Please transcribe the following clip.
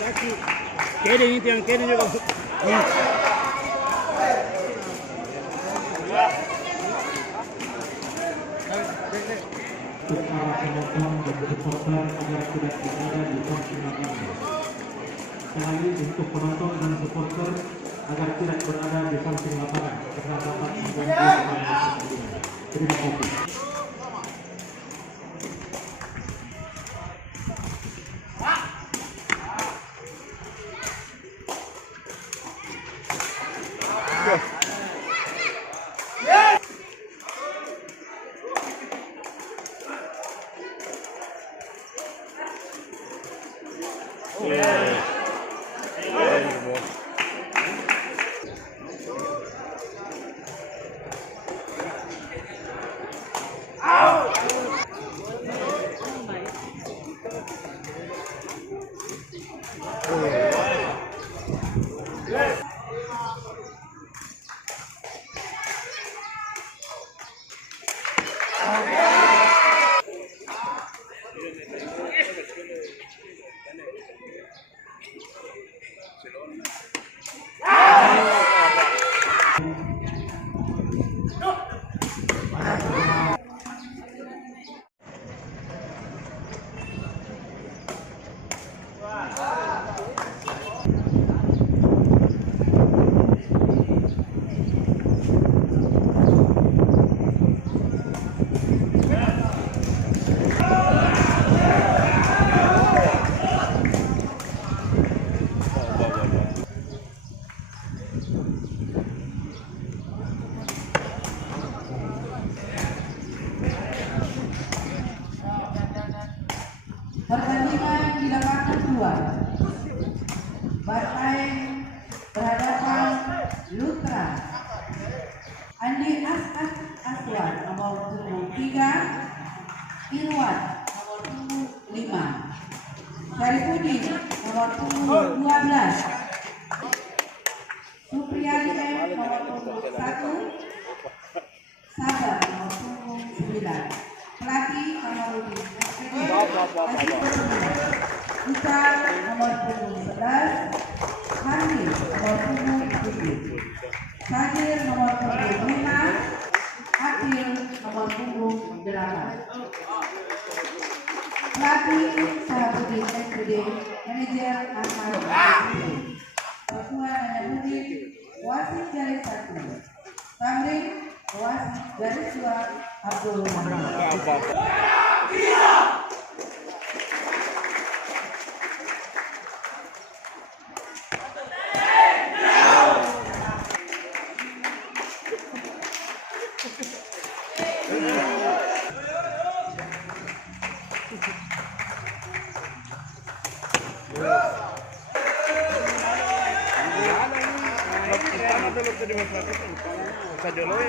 Kaki. Kiri itu yang kiri juga. Para penonton dan supporter agar tidak berada di samping lapangan. Sekali untuk penonton dan supporter agar tidak berada di samping lapangan karena dapat mengganggu permainan pertandingan. Terima kasih. Pertandingan di lapangan 2. Partai berhadapan Lutra. Andi Aswan nomor punggung 3, Irwan nomor punggung 5, Syarifudin nomor punggung 12, Supriyadi M nomor punggung 1, Sabar nomor punggung 9. Pelatih Kamarudin Usar nomor punggung 11, Hamid nomor punggung 7, Sadir nomor punggung 5, Akil nomor punggung 8. Pelatih Sahabudin SPD, Manajer Ahmad Ketua Nanabudin, Wasit garis 1, Tamrin, Wasit garis 2, Abdul Rahman. Sa Joloy.